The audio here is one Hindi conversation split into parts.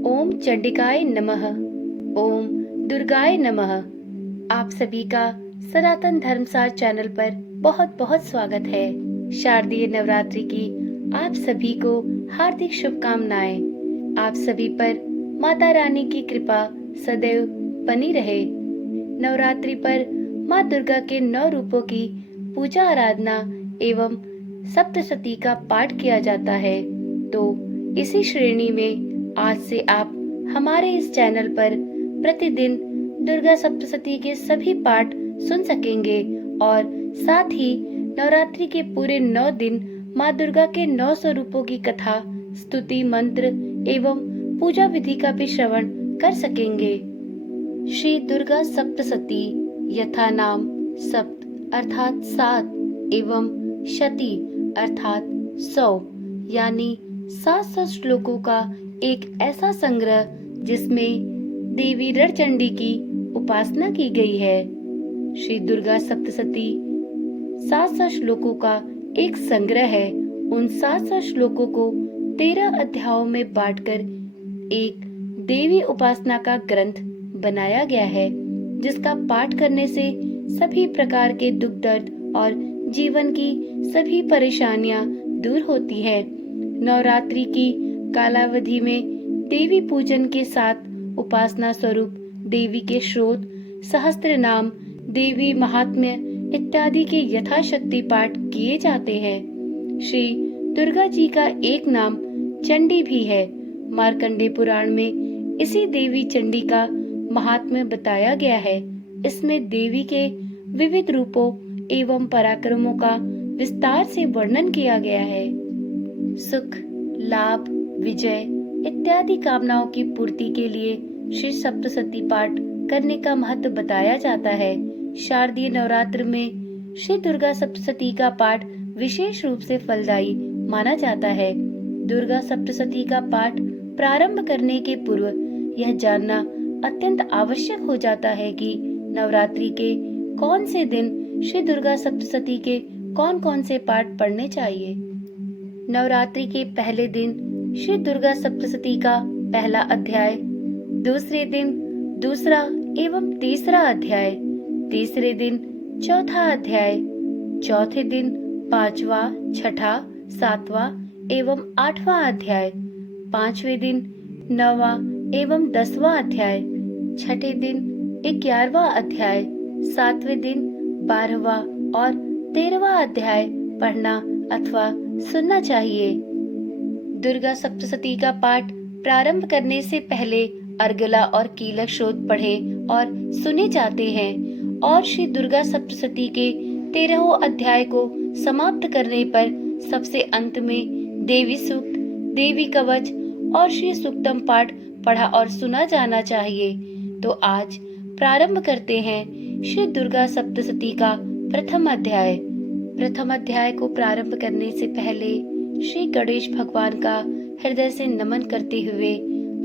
ओम चंडिकाय नमः। ओम दुर्गाय नमः। आप सभी का सनातन धर्मसार चैनल पर बहुत बहुत स्वागत है। शारदीय नवरात्रि की आप सभी को हार्दिक शुभकामनाएं। आप सभी पर माता रानी की कृपा सदैव बनी रहे। नवरात्रि पर माँ दुर्गा के 9 रूपों की पूजा आराधना एवं सप्तशती का पाठ किया जाता है। तो इसी श्रेणी में आज से आप हमारे इस चैनल पर प्रतिदिन दुर्गा सप्तशती के सभी पाठ सुन सकेंगे और साथ ही नवरात्रि के पूरे 9 दिन माँ दुर्गा के 9 स्वरूपों की कथा, स्तुति, मंत्र एवं पूजा विधि का भी श्रवण कर सकेंगे। श्री दुर्गा सप्तशती यथा नाम सप्त अर्थात 7 एवं शती अर्थात 100 यानी 700 श्लोकों का एक ऐसा संग्रह जिसमें देवी रणचंडी की उपासना की गई है। श्री दुर्गा सप्तशती 700 श्लोकों का एक संग्रह है। उन 700 श्लोकों को 13 अध्यायों में बांटकर एक देवी उपासना का ग्रंथ बनाया गया है, जिसका पाठ करने से सभी प्रकार के दुख दर्द और जीवन की सभी परेशानियां दूर होती है। नवरात्रि की कालावधि में देवी पूजन के साथ उपासना स्वरूप देवी के श्रोत, सहस्त्र नाम, देवी महात्म्य इत्यादि के यथाशक्ति पाठ किए जाते हैं। श्री दुर्गा जी का एक नाम चंडी भी है। मार्कंडेय पुराण में इसी देवी चंडी का महात्म्य बताया गया है। इसमें देवी के विविध रूपों एवं पराक्रमों का विस्तार से वर्णन किया गया है। सुख, लाभ, विजय इत्यादि कामनाओं की पूर्ति के लिए श्री सप्तशती पाठ करने का महत्व बताया जाता है। शारदीय नवरात्र में श्री दुर्गा सप्तशती का पाठ विशेष रूप से फलदायी माना जाता है। दुर्गा सप्तशती का पाठ प्रारंभ करने के पूर्व यह जानना अत्यंत आवश्यक हो जाता है कि नवरात्रि के कौन से दिन श्री दुर्गा सप्तशती के कौन कौन से पाठ पढ़ने चाहिए। नवरात्रि के पहले दिन श्री दुर्गा सप्तशती का पहला अध्याय, दूसरे दिन दूसरा एवं तीसरा अध्याय, तीसरे दिन चौथा अध्याय, चौथे दिन पांचवा, छठा, सातवां एवं आठवां अध्याय, पांचवें दिन 9वां एवं 10वां अध्याय, छठे दिन 11वां अध्याय, सातवें दिन 12वां और 13वां अध्याय पढ़ना अथवा सुनना चाहिए। दुर्गा सप्तशती का पाठ प्रारंभ करने से पहले अर्गला और कीलक श्लोक पढ़े और सुने जाते हैं और श्री दुर्गा सप्तशती के 13वें अध्याय को समाप्त करने पर सबसे अंत में देवी सूक्त, देवी कवच और श्री सूक्तम पाठ पढ़ा और सुना जाना चाहिए। तो आज प्रारंभ करते हैं श्री दुर्गा सप्तशती का प्रथम अध्याय। प्रथम अध्याय को प्रारंभ करने से पहले श्री गणेश भगवान का हृदय से नमन करते हुए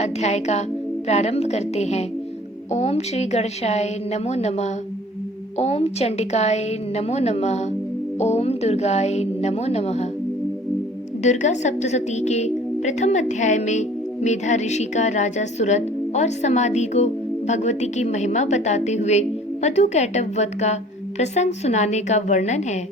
अध्याय का प्रारंभ करते हैं। ओम श्री गणेशाय नमो नमः। ओम चंडिकाय नमो नमः। ओम दुर्गाय नमो नमः। दुर्गा सप्तशती के प्रथम अध्याय में मेधा ऋषि का राजा सुरत और समाधि को भगवती की महिमा बताते हुए मधुकैटभ वध का प्रसंग सुनाने का वर्णन है।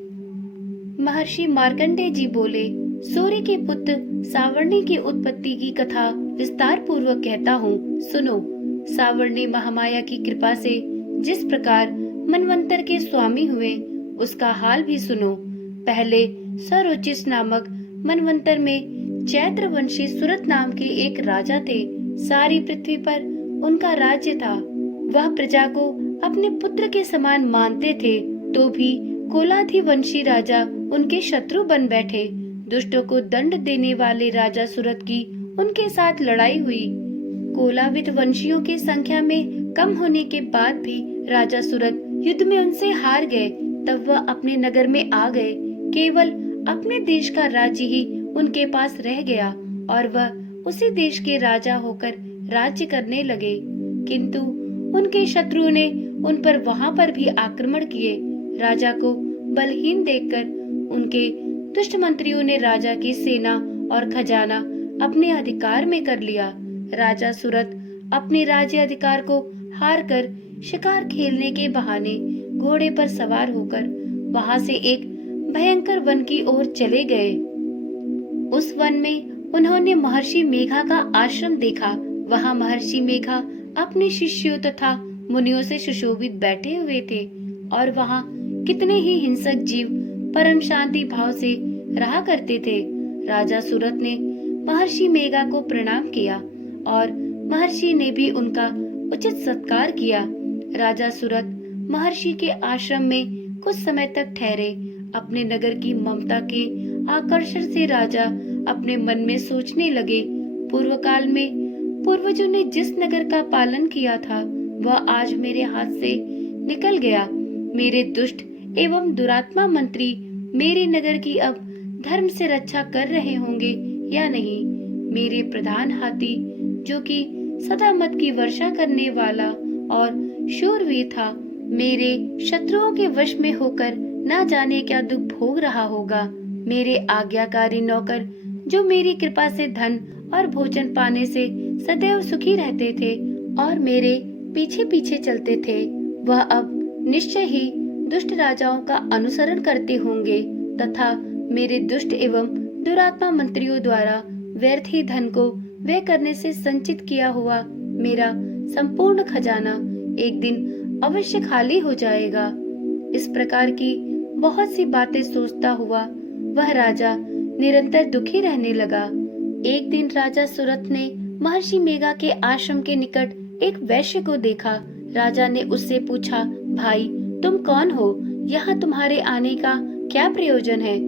महर्षि मार्कंडेय जी बोले, सूर्य के पुत्र सावर्णी की उत्पत्ति की कथा विस्तार पूर्वक कहता हूँ, सुनो। सावर्णी महामाया की कृपा से जिस प्रकार मनवंतर के स्वामी हुए, उसका हाल भी सुनो। पहले सरोचिस नामक मनवंतर में चैत्रवंशी सुरत नाम के एक राजा थे। सारी पृथ्वी पर उनका राज्य था। वह प्रजा को अपने पुत्र के समान मानते थे, तो भी कोलाधिवंशी राजा उनके शत्रु बन बैठे। दुष्टों को दंड देने वाले राजा सुरत की उनके साथ लड़ाई हुई। कोलावित वंशियों की संख्या में कम होने के बाद भी राजा सुरत युद्ध में उनसे हार गए। तब वह अपने नगर में आ गए। केवल अपने देश का राज्य ही उनके पास रह गया और वह उसी देश के राजा होकर राज्य करने लगे। किंतु उनके शत्रुओं ने उन पर वहां पर भी आक्रमण किए। राजा को बलहीन देखकर उनके दुष्ट मंत्रियों ने राजा की सेना और खजाना अपने अधिकार में कर लिया। राजा सूरत अपने राज्य अधिकार को हार कर शिकार खेलने के बहाने घोड़े पर सवार होकर वहां से एक भयंकर वन की ओर चले गए। उस वन में उन्होंने महर्षि मेघा का आश्रम देखा। वहां महर्षि मेघा अपने शिष्यों तथा मुनियों से सुशोभित बैठे हुए थे और वहां कितने ही हिंसक जीव परम शांति भाव से रहा करते थे। राजा सूरत ने महर्षि मेघा को प्रणाम किया और महर्षि ने भी उनका उचित सत्कार किया। राजा सूरत महर्षि के आश्रम में कुछ समय तक ठहरे। अपने नगर की ममता के आकर्षण से राजा अपने मन में सोचने लगे, पूर्व काल में पूर्वजों ने जिस नगर का पालन किया था वह आज मेरे हाथ से निकल गया। मेरे दुष्ट एवं दुरात्मा मंत्री मेरे नगर की अब धर्म से रक्षा कर रहे होंगे या नहीं। मेरे प्रधान हाथी जो कि सदा मत की वर्षा करने वाला और शूरवीर था, मेरे शत्रुओं के वश में होकर न जाने क्या दुख भोग रहा होगा। मेरे आज्ञाकारी नौकर जो मेरी कृपा से धन और भोजन पाने से सदैव सुखी रहते थे और मेरे पीछे पीछे चलते थे, वह अब निश्चय ही दुष्ट राजाओं का अनुसरण करते होंगे तथा मेरे दुष्ट एवं दुरात्मा मंत्रियों द्वारा व्यर्थ ही धन को व्यय करने से संचित किया हुआ मेरा संपूर्ण खजाना एक दिन अवश्य खाली हो जाएगा। इस प्रकार की बहुत सी बातें सोचता हुआ वह राजा निरंतर दुखी रहने लगा। एक दिन राजा सूरत ने महर्षि मेघा के आश्रम के निकट एक वैश्य को देखा। राजा ने उससे पूछा, भाई तुम कौन हो? यहाँ तुम्हारे आने का क्या प्रयोजन है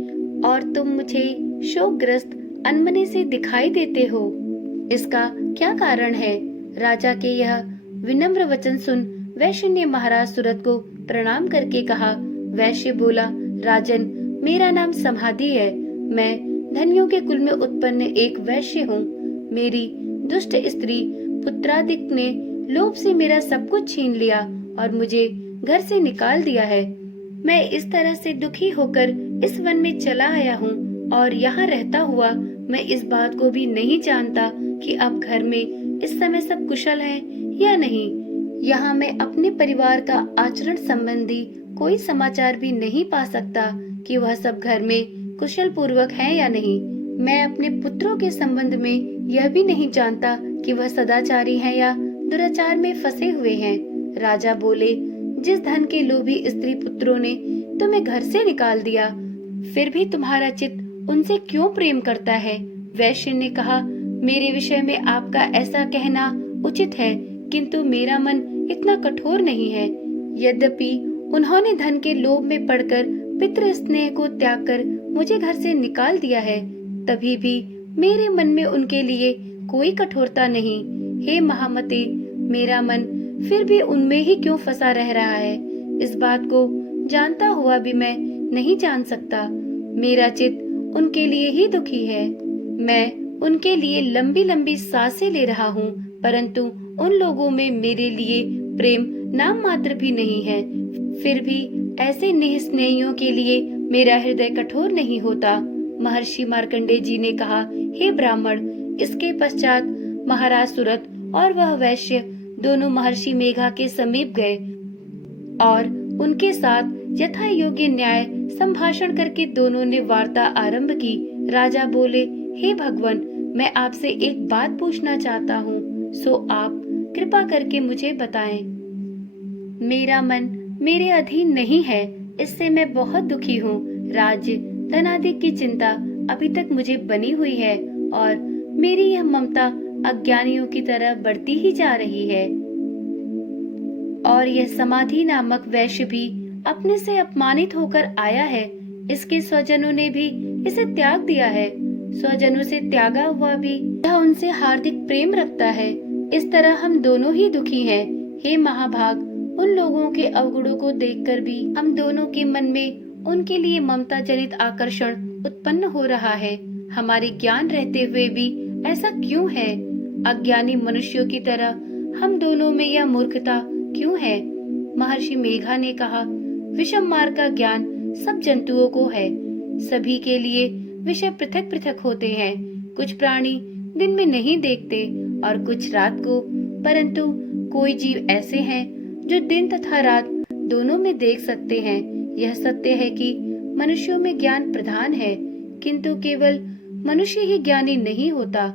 और तुम मुझे शोकग्रस्त अनमने से दिखाई देते हो, इसका क्या कारण है? राजा के यह विनम्र वचन सुन वैश्य ने महाराज सूरत को प्रणाम करके कहा। वैश्य बोला, राजन मेरा नाम समाधि है। मैं धनियों के कुल में उत्पन्न एक वैश्य हूँ। मेरी दुष्ट स्त्री पुत्रादिक ने लोभ से मेरा सब कुछ छीन लिया और मुझे घर से निकाल दिया है। मैं इस तरह से दुखी होकर इस वन में चला आया हूँ और यहाँ रहता हुआ मैं इस बात को भी नहीं जानता कि अब घर में इस समय सब कुशल है या नहीं। यहाँ मैं अपने परिवार का आचरण संबंधी कोई समाचार भी नहीं पा सकता कि वह सब घर में कुशल पूर्वक है या नहीं। मैं अपने पुत्रों के संबंध में यह भी नहीं जानता कि वह सदाचारी हैं या दुराचार में फंसे हुए हैं। राजा बोले, जिस धन के लोभी स्त्री पुत्रों ने तुम्हें घर से निकाल दिया, फिर भी तुम्हारा चित्त उनसे क्यों प्रेम करता है? वैश्य ने कहा, मेरे विषय में आपका ऐसा कहना उचित है, किंतु मेरा मन इतना कठोर नहीं है। यद्यपि उन्होंने धन के लोभ में पड़कर पितृ स्नेह को त्याग कर मुझे घर से निकाल दिया है, तभी भी मेरे मन में उनके लिए कोई कठोरता नहीं। हे महामते, मेरा मन फिर भी उनमें ही क्यों फंसा रह रहा है? इस बात को जानता हुआ भी मैं नहीं जान सकता। मेरा चित्त उनके लिए ही दुखी है। मैं उनके लिए लंबी लंबी सांसें ले रहा हूँ, परंतु उन लोगों में मेरे लिए प्रेम नाम मात्र भी नहीं है। फिर भी ऐसे निःस्नेहियों के लिए मेरा हृदय कठोर नहीं होता। महर्षि मार्कंडेय जी ने कहा, हे ब्राह्मण। इसके पश्चात महाराज सूरत और वह वैश्य दोनों महर्षि मेघा के समीप गए और उनके साथ यथा योग्य न्याय संभाषण करके दोनों ने वार्ता आरंभ की। राजा बोले, हे भगवान, मैं आपसे एक बात पूछना चाहता हूँ, सो आप कृपा करके मुझे बताएं। मेरा मन मेरे अधीन नहीं है, इससे मैं बहुत दुखी हूँ। राज्य धनादि की चिंता अभी तक मुझे बनी हुई है और मेरी यह ममता अज्ञानियों की तरह बढ़ती ही जा रही है। और यह समाधि नामक वैश्य भी अपने से अपमानित होकर आया है। इसके स्वजनों ने भी इसे त्याग दिया है। स्वजनों से त्यागा हुआ भी यह उनसे हार्दिक प्रेम रखता है। इस तरह हम दोनों ही दुखी हैं। हे महाभाग, उन लोगों के अवगुणों को देखकर भी हम दोनों के मन में उनके लिए ममता जनित आकर्षण उत्पन्न हो रहा है। हमारे ज्ञान रहते हुए भी ऐसा क्यों है? अज्ञानी मनुष्यों की तरह हम दोनों में यह मूर्खता क्यों है? महर्षि मेघा ने कहा, विषम मार्ग का ज्ञान सब जंतुओं को है। सभी के लिए विषय पृथक पृथक होते हैं। कुछ प्राणी दिन में नहीं देखते और कुछ रात को, परंतु कोई जीव ऐसे हैं जो दिन तथा रात दोनों में देख सकते हैं। यह सत्य है कि मनुष्यों में ज्ञान प्रधान है, किंतु केवल मनुष्य ही ज्ञानी नहीं होता,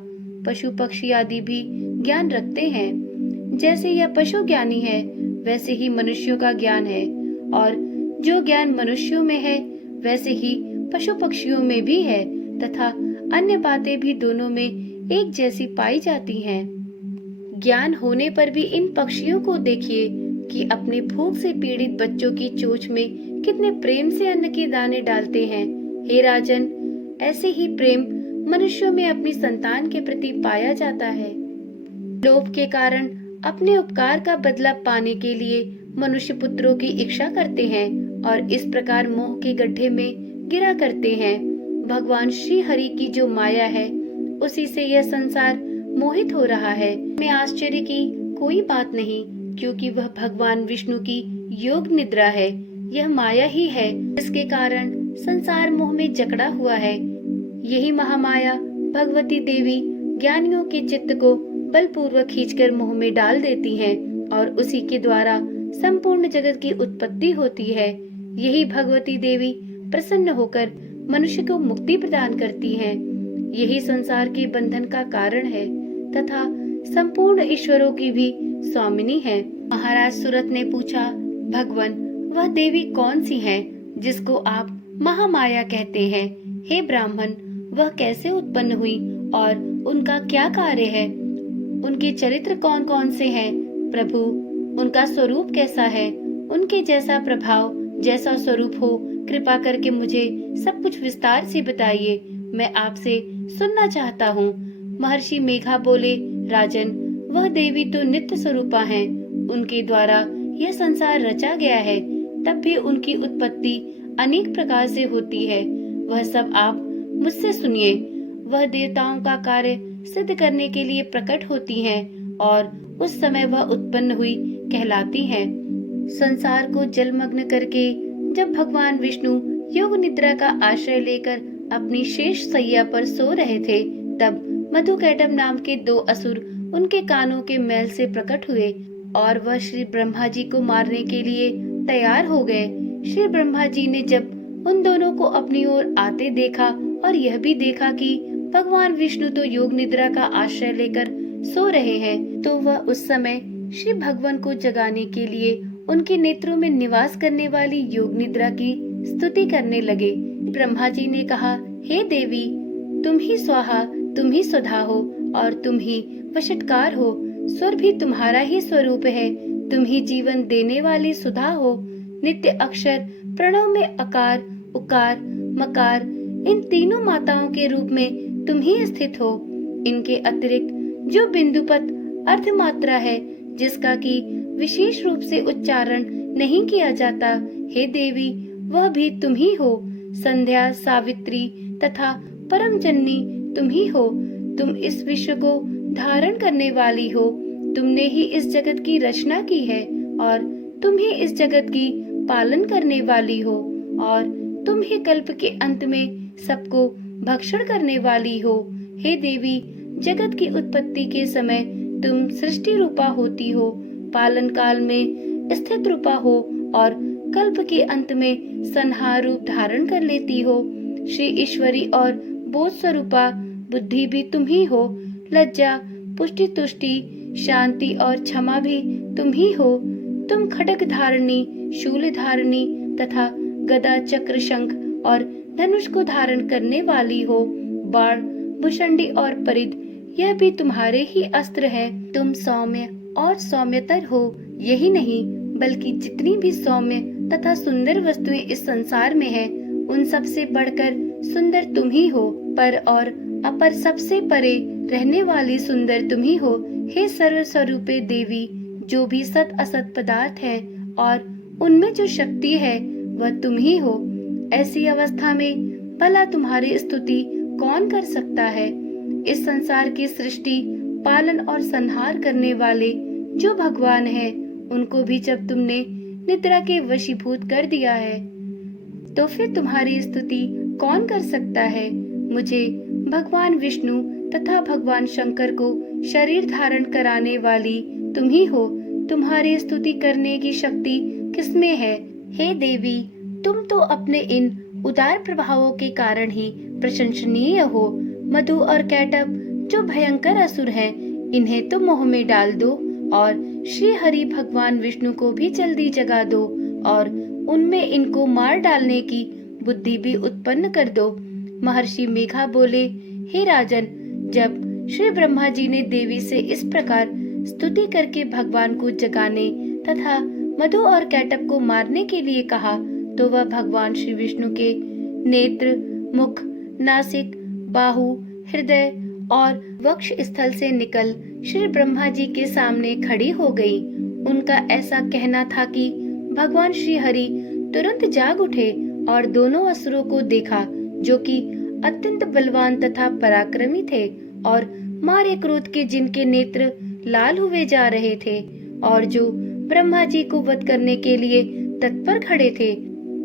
पशु पक्षी आदि भी ज्ञान रखते हैं। जैसे यह पशु ज्ञानी है, वैसे ही मनुष्यों का ज्ञान है, और जो ज्ञान मनुष्यों में है वैसे ही पशु पक्षियों में भी है, तथा अन्य बातें भी दोनों में एक जैसी पाई जाती हैं। ज्ञान होने पर भी इन पक्षियों को देखिए कि अपने भूख से पीड़ित बच्चों की चोंच में कितने प्रेम से अन्न के दाने डालते हैं। हे राजन, ऐसे ही प्रेम मनुष्यों में अपनी संतान के प्रति पाया जाता है। लोभ के कारण अपने उपकार का बदला पाने के लिए मनुष्य पुत्रों की इच्छा करते हैं और इस प्रकार मोह के गड्ढे में गिरा करते हैं। भगवान श्री हरि की जो माया है, उसी से यह संसार मोहित हो रहा है। में आश्चर्य की कोई बात नहीं, क्योंकि वह भगवान विष्णु की योग निद्रा है। यह माया ही है जिसके कारण संसार मोह में जकड़ा हुआ है। यही महामाया भगवती देवी ज्ञानियों के चित्त को बलपूर्वक खींचकर मोह में डाल देती हैं और उसी के द्वारा संपूर्ण जगत की उत्पत्ति होती है। यही भगवती देवी प्रसन्न होकर मनुष्य को मुक्ति प्रदान करती हैं। यही संसार के बंधन का कारण है तथा संपूर्ण ईश्वरों की भी स्वामिनी है। महाराज सुरत ने पूछा, भगवन, वह देवी कौन सी है जिसको आप महामाया कहते हैं? हे ब्राह्मण, वह कैसे उत्पन्न हुई और उनका क्या कार्य है? उनके चरित्र कौन कौन से हैं? प्रभु, उनका स्वरूप कैसा है? उनके जैसा प्रभाव, जैसा स्वरूप हो, कृपा करके मुझे सब कुछ विस्तार से बताइए। मैं आपसे सुनना चाहता हूँ। महर्षि मेघा बोले, राजन, वह देवी तो नित्य स्वरूपा हैं। उनके द्वारा यह संसार रचा गया है, तब भी उनकी उत्पत्ति अनेक प्रकार से होती है। वह सब आप मुझसे सुनिए। वह देवताओं का कार्य सिद्ध करने के लिए प्रकट होती हैं और उस समय वह उत्पन्न हुई कहलाती हैं। संसार को जलमग्न करके जब भगवान विष्णु योग निद्रा का आश्रय लेकर अपनी शेष सैया पर सो रहे थे, तब मधुकैटभ नाम के 2 असुर उनके कानों के मैल से प्रकट हुए और वह श्री ब्रह्मा जी को मारने के लिए तैयार हो गए। श्री ब्रह्मा जी ने जब उन दोनों को अपनी ओर आते देखा और यह भी देखा कि भगवान विष्णु तो योग निद्रा का आश्रय लेकर सो रहे हैं, तो वह उस समय श्री भगवान को जगाने के लिए उनके नेत्रों में निवास करने वाली योग निद्रा की स्तुति करने लगे। ब्रह्मा जी ने कहा, हे देवी, तुम ही स्वाहा, तुम ही स्वधा हो और तुम ही वशटकार हो। स्वर भी तुम्हारा ही स्वरूप है। तुम ही जीवन देने वाली सुधा हो। नित्य अक्षर प्रणव में अकार, उकार, मकार, इन तीनों माताओं के रूप में तुम ही स्थित हो। इनके अतिरिक्त जो बिंदुपत अर्ध मात्रा है, जिसका कि विशेष रूप से उच्चारण नहीं किया जाता, हे देवी, वह भी तुम ही हो। संध्या, सावित्री तथा परम जननी तुम ही हो। तुम इस विश्व को धारण करने वाली हो। तुमने ही इस जगत की रचना की है और तुम ही इस जगत की पालन करने वाली हो और तुम ही कल्प के अंत में सबको भक्षण करने वाली हो। हे देवी, जगत की उत्पत्ति के समय तुम सृष्टि रूपा होती हो, पालन काल में स्थित रूपा हो और कल्प के अंत में संहार रूप धारण कर लेती हो। श्री ईश्वरी और बोध स्वरूपा बुद्धि भी तुम ही हो। लज्जा, पुष्टि, तुष्टि, शांति और क्षमा भी तुम ही हो। तुम खड्ग धारणी, शूल धारणी तथा गदा, चक्र, शंख और धनुष को धारण करने वाली हो। बाण, भुषंडी और परिध, यह भी तुम्हारे ही अस्त्र हैं। तुम सौम्य और सौम्यतर हो। यही नहीं, बल्कि जितनी भी सौम्य तथा सुंदर वस्तुएं इस संसार में है, उन सब से बढ़कर सुंदर तुम ही हो। पर और अपर सबसे परे रहने वाली सुंदर तुम ही हो। हे सर्व स्वरूपे देवी, जो भी सत असत पदार्थ है और उनमें जो शक्ति है, वह तुम ही हो। ऐसी अवस्था में भला तुम्हारी स्तुति कौन कर सकता है? इस संसार की सृष्टि, पालन और संहार करने वाले जो भगवान हैं, उनको भी जब तुमने निद्रा के वशीभूत कर दिया है, तो फिर तुम्हारी स्तुति कौन कर सकता है? मुझे भगवान विष्णु तथा भगवान शंकर को शरीर धारण कराने वाली तुम ही हो। तुम्हारी स्तुति करने की शक्ति किसमें है? हे देवी, तुम तो अपने इन उदार प्रभावों के कारण ही प्रशंसनीय हो। मधु और कैटभ जो भयंकर असुर हैं, इन्हें तुम मोह में डाल दो और श्री हरि भगवान विष्णु को भी जल्दी जगा दो और उनमें इनको मार डालने की बुद्धि भी उत्पन्न कर दो। महर्षि मेघा बोले, हे राजन, जब श्री ब्रह्मा जी ने देवी से इस प्रकार स्तुति करके भगवान को जगाने तथा मधु और कैटभ को मारने के लिए कहा, तो वह भगवान श्री विष्णु के नेत्र, मुख, नासिक, बाहु, हृदय और वक्ष स्थल से निकल श्री ब्रह्मा जी के सामने खड़ी हो गई। उनका ऐसा कहना था कि भगवान श्री हरि तुरंत जाग उठे और दोनों असुरों को देखा, जो कि अत्यंत बलवान तथा पराक्रमी थे और मारे क्रोध के जिनके नेत्र लाल हुए जा रहे थे और जो ब्रह्मा जी को वध करने के लिए तत्पर खड़े थे।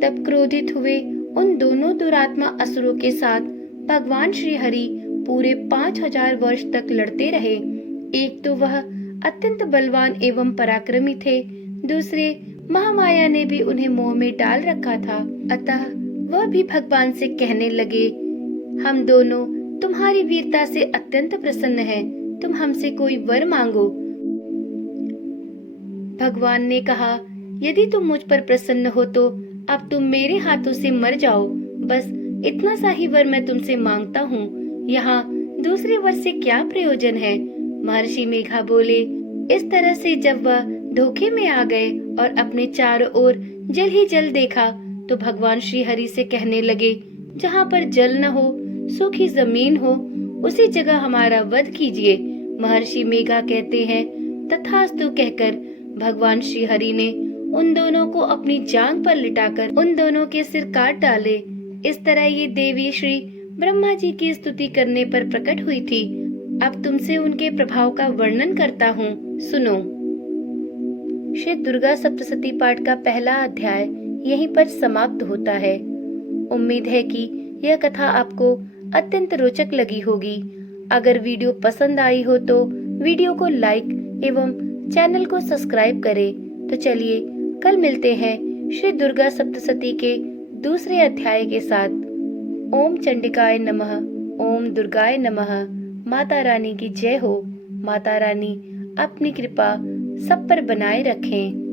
तब क्रोधित हुए उन दोनों दुरात्मा असुरों के साथ भगवान श्री हरि पूरे 5000 वर्ष तक लड़ते रहे। एक तो वह अत्यंत बलवान एवं पराक्रमी थे, दूसरे महामाया ने भी उन्हें मोह में डाल रखा था। अतः वह भी भगवान से कहने लगे, हम दोनों तुम्हारी वीरता से अत्यंत प्रसन्न हैं, तुम हमसे कोई वर मांगो। भगवान ने कहा, यदि तुम मुझ पर प्रसन्न हो तो अब तुम मेरे हाथों से मर जाओ। बस इतना सा ही वर मैं तुमसे मांगता हूँ। यहाँ दूसरे वर से क्या प्रयोजन है? महर्षि मेघा बोले, इस तरह से जब वह धोखे में आ गए और अपने चारों ओर जल ही जल देखा, तो भगवान श्री हरि से कहने लगे, जहाँ पर जल न हो, सूखी जमीन हो, उसी जगह हमारा वध कीजिए। महर्षि मेघा कहते हैं, तथास्तु कहकर भगवान श्री हरि ने उन दोनों को अपनी जांघ पर लिटाकर उन दोनों के सिर काट डाले। इस तरह ये देवी श्री ब्रह्मा जी की स्तुति करने पर प्रकट हुई थी। अब तुमसे उनके प्रभाव का वर्णन करता हूँ, सुनो। श्री दुर्गा सप्तशती पाठ का पहला अध्याय यहीं पर समाप्त होता है। उम्मीद है कि यह कथा आपको अत्यंत रोचक लगी होगी। अगर वीडियो पसंद आई हो तो वीडियो को लाइक एवं चैनल को सब्सक्राइब करें। तो चलिए कल मिलते हैं श्री दुर्गा सप्तशती के दूसरे अध्याय के साथ। ओम चंडिकाय नमः, ओम दुर्गाय नमः। माता रानी की जय हो। माता रानी अपनी कृपा सब पर बनाए रखें।